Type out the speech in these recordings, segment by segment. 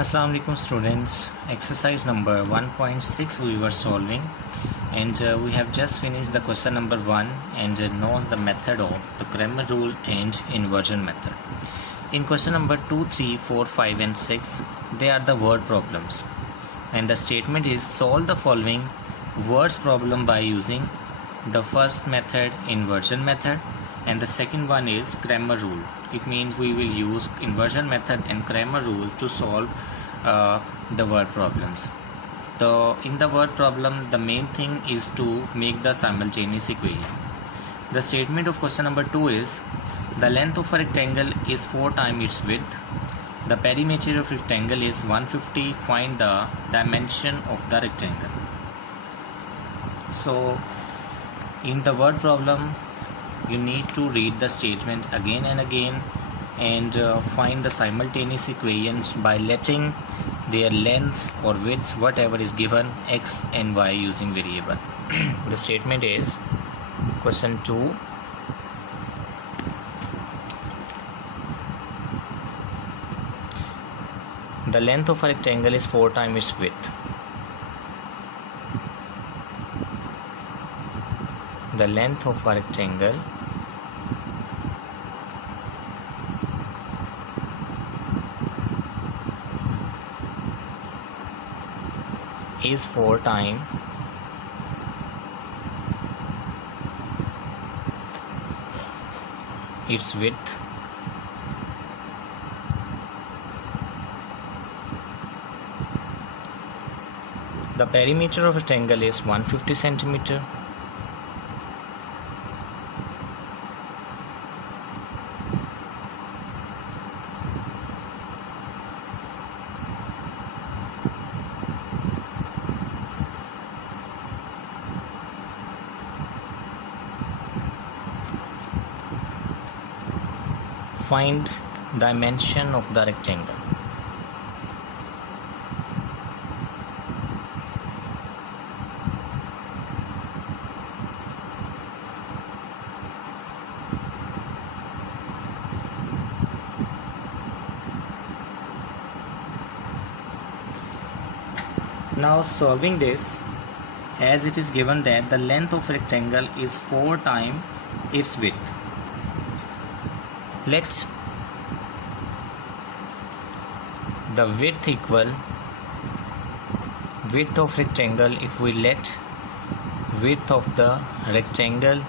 Assalamu alaikum students. Exercise number 1.6 we were solving, and we have just finished the question number 1 and knows the method of the grammar rule and inversion method. In question number 2, 3, 4, 5 and 6 they are the word problems, and the statement is solve the following words problem by using the first method, inversion method, and the second one is grammar rule. It means we will use inversion method and grammar rule to solve the word problems. In the word problem, the main thing is to make the simultaneous equation. The statement of question number 2 is the length of a rectangle is 4 times its width. The perimeter of rectangle is 150. Find the dimension of the rectangle. So in the word problem, you need to read the statement again and again and find the simultaneous equations by letting their lengths or widths, whatever is given, x and y using variable. The statement is question 2. The length of a rectangle is 4 times its width. The length of a rectangle is 4 times its width. The perimeter of a rectangle is 150 centimeter. Find dimension of the rectangle. Now solving this, as it is given that the length of rectangle is 4 times its width. Let the width equal width of rectangle. If we let width of the rectangle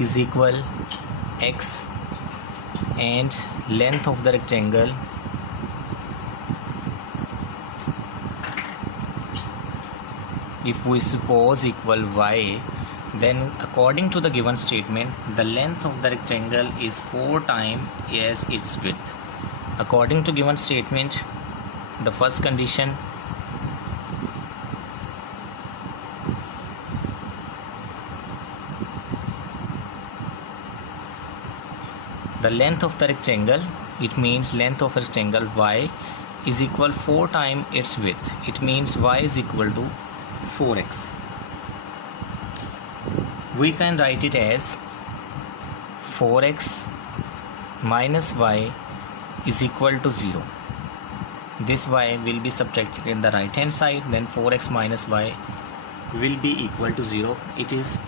is equal x and length of the rectangle if we suppose equal y, then according to the given statement the length of the rectangle is 4 times as its width. According to given statement, the first condition, the length of the rectangle, it means length of rectangle y is equal 4 times its width. It means y is equal to 4x. We can write it as 4x minus y is equal to 0. This y will be subtracted in the right hand side, then 4x minus y will be equal to 0. It is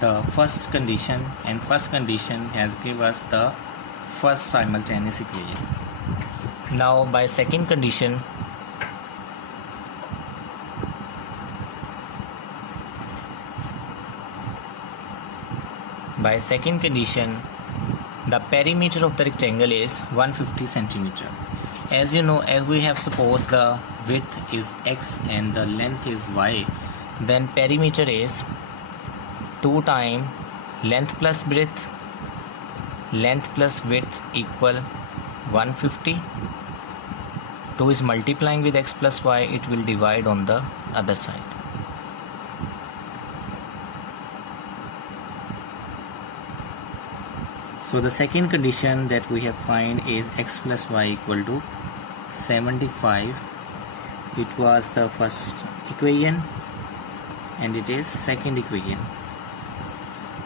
the first condition, and first condition has given us the first simultaneous equation. Now by second condition, the perimeter of the rectangle is 150 centimeter. As you know, as we have supposed the width is x and the length is y, then perimeter is 2 times length plus width. Length plus width equal 150. 2 is multiplying with x plus y, it will divide on the other side. So the second condition that we have find is x plus y equal to 75. It was the first equation and it is second equation.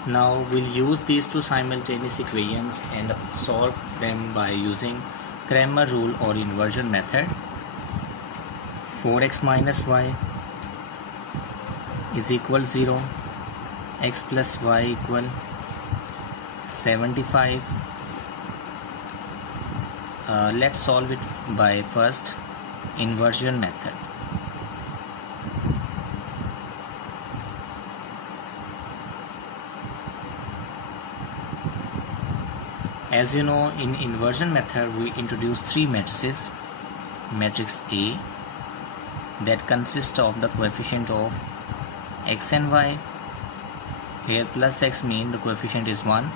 Now we'll use these two simultaneous equations and solve them by using Cramer rule or inversion method. 4x minus y is equal 0, x plus y equal 75. Let's solve it by first inversion method. As you know, in inversion method we introduce three matrices. Matrix A that consists of the coefficient of x and y. Here plus x means the coefficient is 1.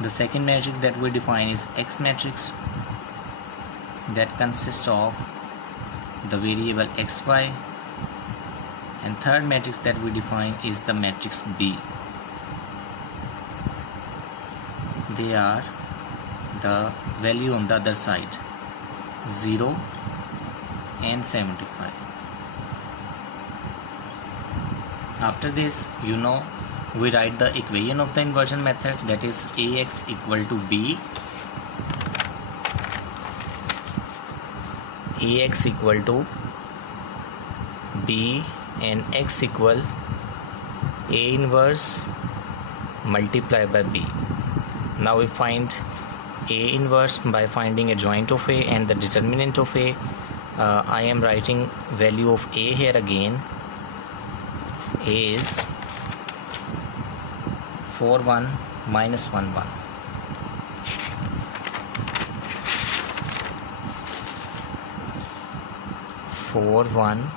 The second matrix that we define is X matrix that consists of the variable xy, and third matrix that we define is the matrix B. They are the value on the other side, 0 and 75. After this, you know, we write the equation of the inversion method, that is Ax equal to B. Ax equal to B and x equal A inverse multiplied by B. Now we find A inverse by finding adjoint of A and the determinant of A. I am writing value of A here again. A is 4 1 minus 1 1. Four 1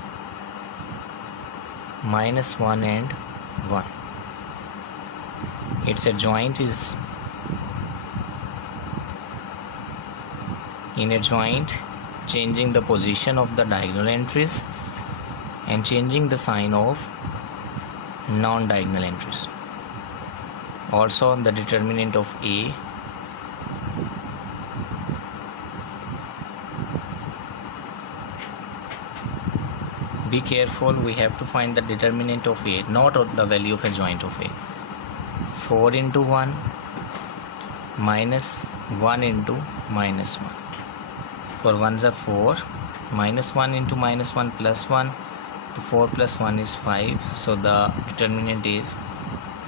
minus 1 and 1. Its adjoint is in adjoint, changing the position of the diagonal entries and changing the sign of non-diagonal entries. Also the determinant of A be careful, we have to find the determinant of A, not the value of adjoint of A. 4 into 1 minus 1 into minus 1. For 1s are 4, minus 1 into minus 1 plus 1, the 4 plus 1 is 5, so the determinant is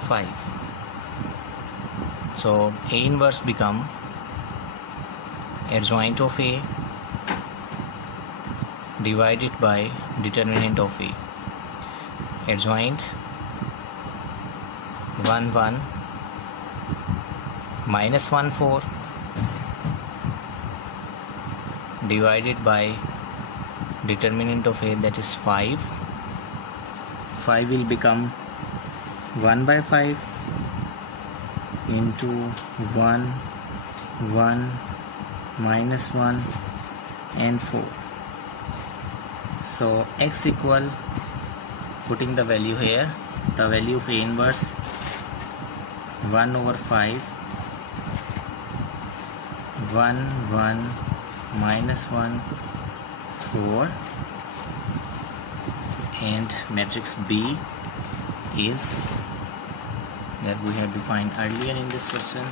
5. So A inverse become adjoint of A divided by determinant of A. Adjoint 1 1 minus 1 4 divided by determinant of A, that is 5. 5 will become 1 by 5 into 1 1 minus 1 and 4. So x equal, putting the value here, the value of A inverse 1 over 5, 1 1 minus 1 4, and matrix B is that we have defined earlier in this question.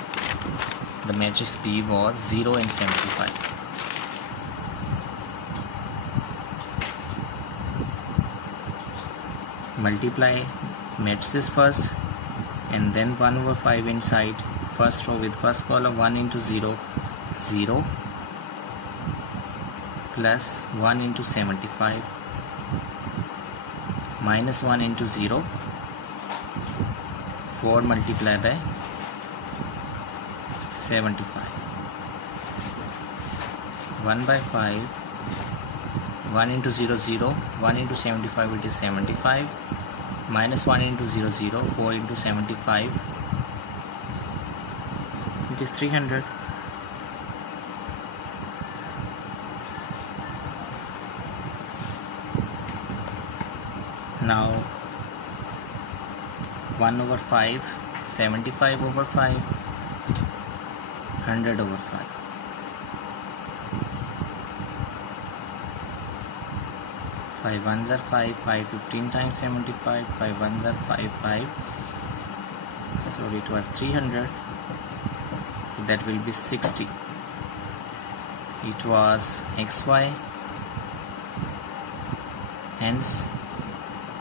The matrix B was 0 and 75. Multiply matrices first and then 1 over 5 inside first row with first column. 1 into 0 0 plus 1 into 75 minus 1 into 0 4 multiplied by 75. 1 by 5, 1 into 0 0, 1 into 75 it is 75, minus 1 into 0 0, 4 into 75 it is 300. Now 1 over 5, 75 over 5, 100 over 5. 5 ones are 5, 5 15 times 75, 5 ones are 5, 5 so it was 300, so that will be 60. It was xy, hence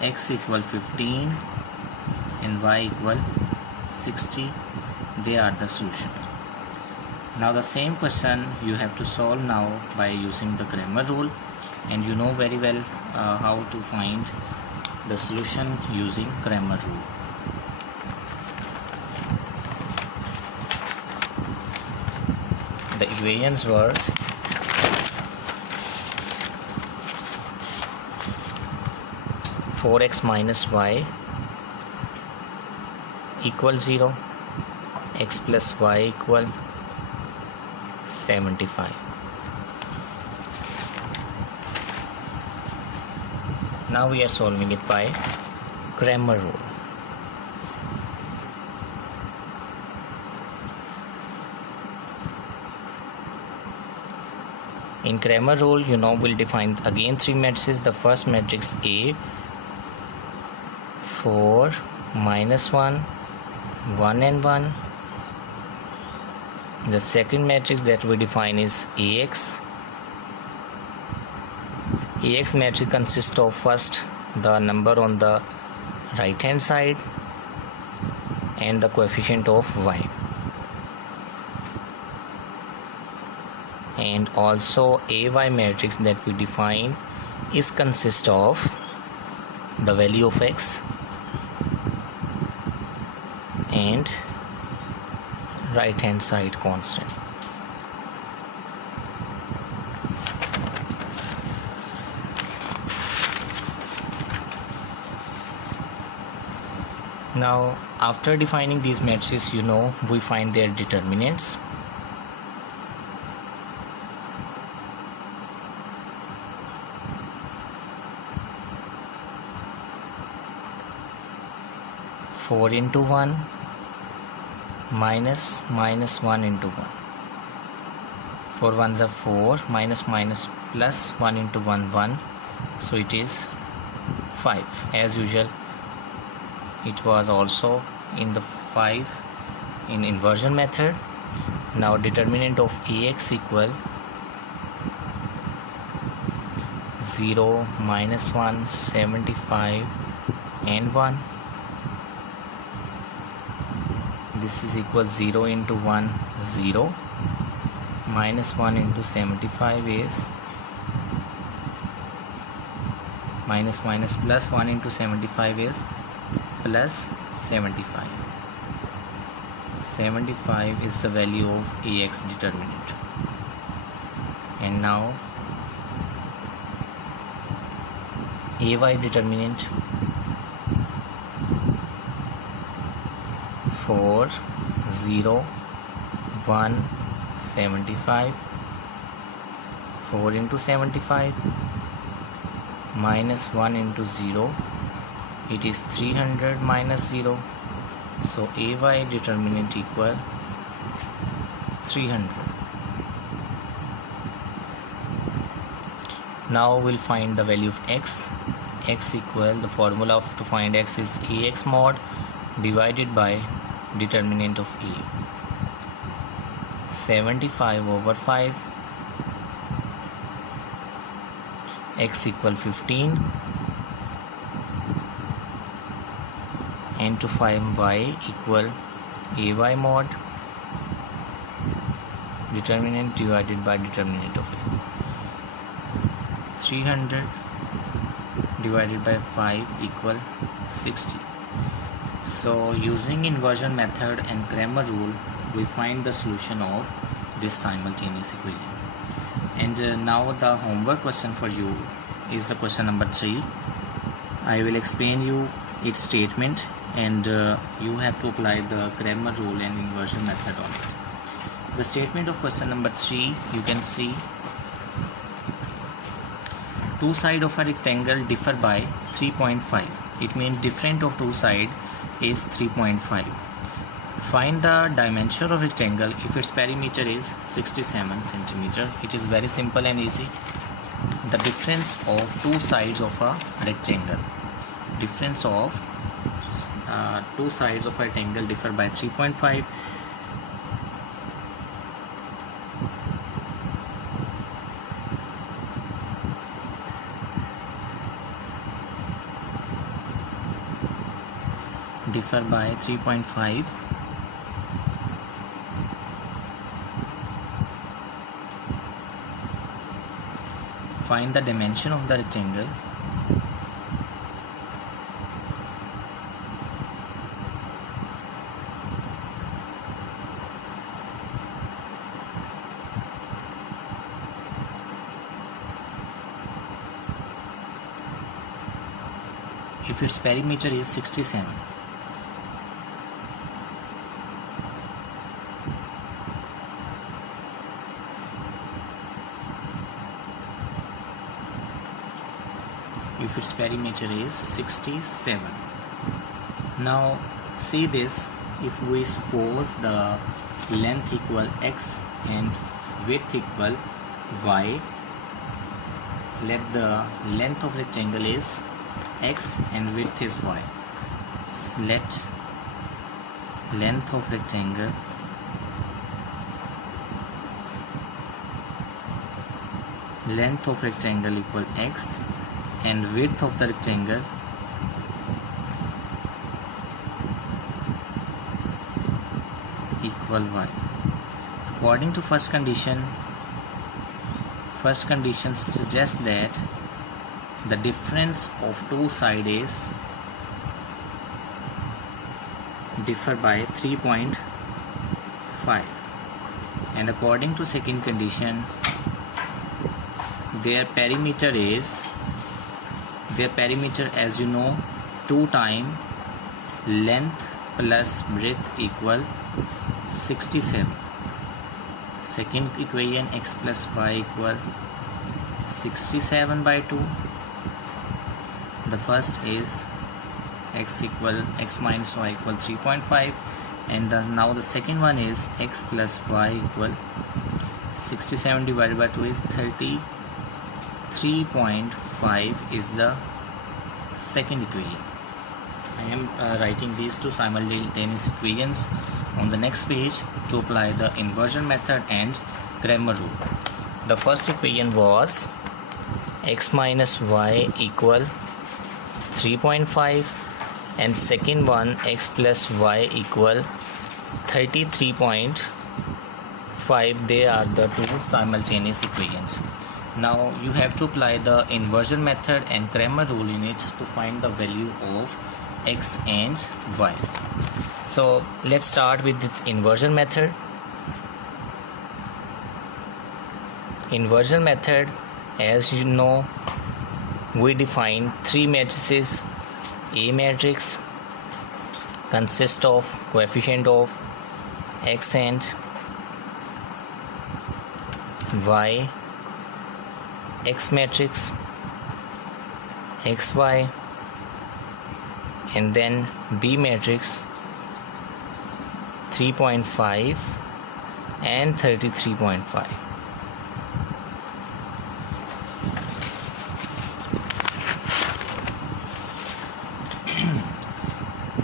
x equal 15 and y equal 60. They are the solution. Now the same question you have to solve now by using the grammar rule, and you know very well how to find the solution using grammar rule. The equations were four x minus y equal 0, x plus y equal 75. Now we are solving it by grammar rule. In grammar rule, you know, we'll define again three matrices. The first matrix A, 4, minus 1, 1 and 1. The second matrix that we define is AX. AX matrix consists of first the number on the right hand side and the coefficient of y. And also AY matrix that we define is consist of the value of x and right hand side constant. Now after defining these matrices, you know, we find their determinants. Four into 1 minus 1 into 1. 4 ones are 4, minus plus 1 into 1 1, so it is 5. As usual, it was also in the 5 in inversion method. Now determinant of AX equal 0, minus 1, 75 and 1. This is equal 0 into 1, 0, minus 1 into 75 is minus plus 1 into 75 is plus 75. 75 is the value of AX determinant. And now AY determinant 4, 0, 1, 75. 4 into 75 minus 1 into 0, it is 300 minus 0, so AY determinant equal 300. Now we'll find the value of x. X equal, the formula to find x is AX mod divided by determinant of A. 75 over 5. X equal 15 and to find y equal AY mod determinant divided by determinant of A. 300 divided by 5 equal 60. So using inversion method and grammar rule, we find the solution of this simultaneous equation. And now the homework question for you is the question number 3. I will explain you its statement, and you have to apply the grammar rule and inversion method on it. The statement of question number 3, you can see two sides of a rectangle differ by 3.5. It means difference of two sides is 3.5. Find the dimension of rectangle if its perimeter is 67 centimeter. It is very simple and easy. The difference of two sides of a rectangle. Difference of two sides of a rectangle differ by 3.5. Differ by 3.5. Find the dimension of the rectangle. If its perimeter is 67. If its perimeter is 67. Now see this, if we suppose the length equal x and width equal y, let the length of rectangle is x and width is y. Let length of rectangle equal x and width of the rectangle equal y. According to first condition suggests that the difference of two sides differ by 3.5, and according to second condition their perimeter, as you know, 2 times length plus breadth equal 67. Second equation, x plus y equal 67 by 2. The first is x minus y equal 3.5, and now the second one is x plus y equal 67 divided by 2 is 33.5 is the second equation. I am writing these two simultaneous equations on the next page to apply the inversion method and grammar rule. The first equation was x minus y equal 3.5, and second one x plus y equal 33.5. They are the two simultaneous equations. Now you have to apply the inversion method and grammar rule in it to find the value of x and y. So let's start with the inversion method. Inversion method, as you know, we define three matrices. A matrix consists of coefficient of x and y, x matrix xy, and then B matrix 3.5 and 33.5.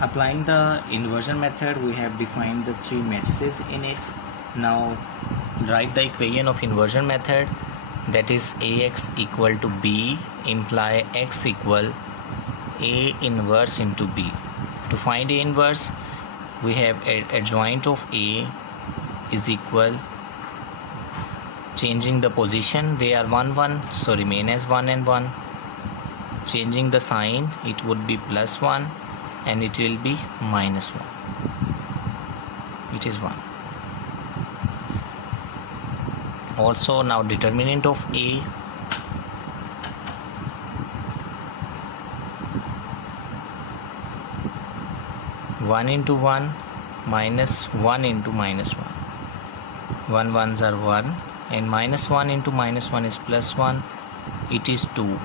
Applying the inversion method, we have defined the three matrices in it. Now write the equation of inversion method, that is Ax equal to B imply x equal A inverse into B. To find A inverse, we have adjoint of A is equal, changing the position, they are 1 1, so remain as 1 and 1. Changing the sign, it would be plus 1 and it will be minus 1, which is 1. Also now determinant of A, one into 1 minus 1 into minus 1. 1 ones are 1 and minus 1 into minus 1 is plus 1, it is 2.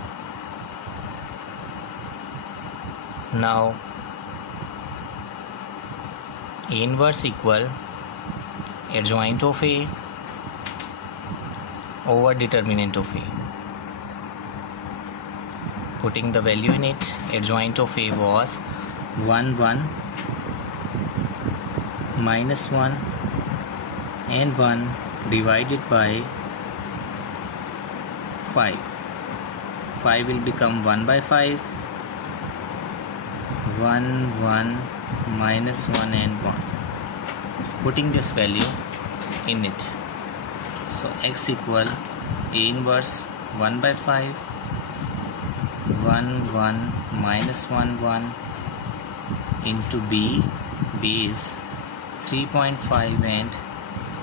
Now A inverse equal adjoint of A over determinant of A. Putting the value in it, adjoint of A was 1 1 minus 1 and 1 divided by 5. 5 will become 1 by 5. 1 1 minus 1 and 1. Putting this value in it. So x equal A inverse 1 by 5, 1 1 minus 1 1 into B. B is 3.5 and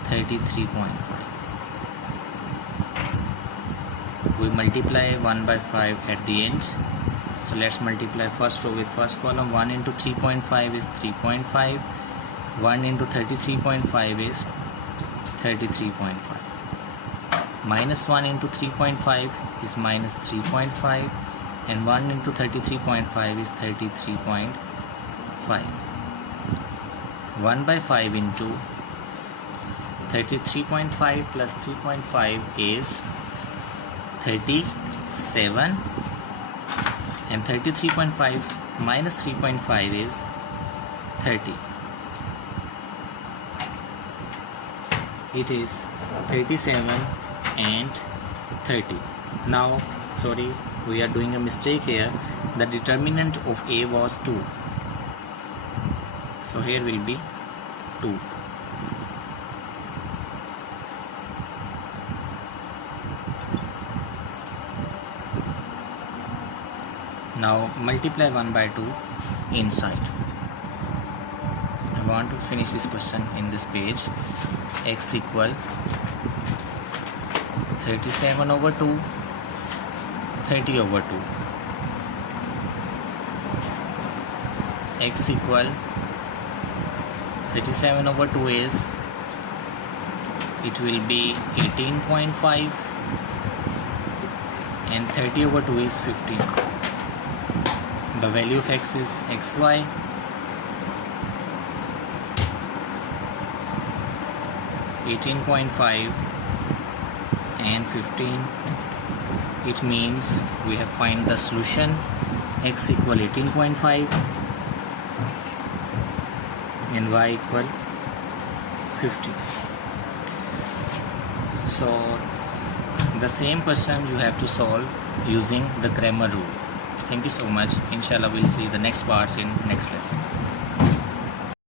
33.5. We multiply 1 by 5 at the end. So let's multiply first row with first column. 1 into 3.5 is 3.5. 1 into 33.5 is 33.5. Minus 1 into 3.5 is minus 3.5. And 1 into 33.5 is 33.5. 1 by 5 into 33.5 plus 3.5 is 37, and 33.5 minus 3.5 is 30. It is 37 and 30. Now, sorry, we are doing a mistake here. The determinant of A was 2. So here will be 2. Now multiply 1 by 2 inside. I want to finish this question in this page. X equal 37 over 2, 30 over 2. X equal 37 over 2 is, it will be 18.5, and 30 over 2 is 15. The value of x is xy. (18.5) and 15. It means we have find the solution. X equal 18.5 and y equal 15. So the same question you have to solve using the grammar rule. Thank you so much. Inshallah, we'll see the next parts in next lesson.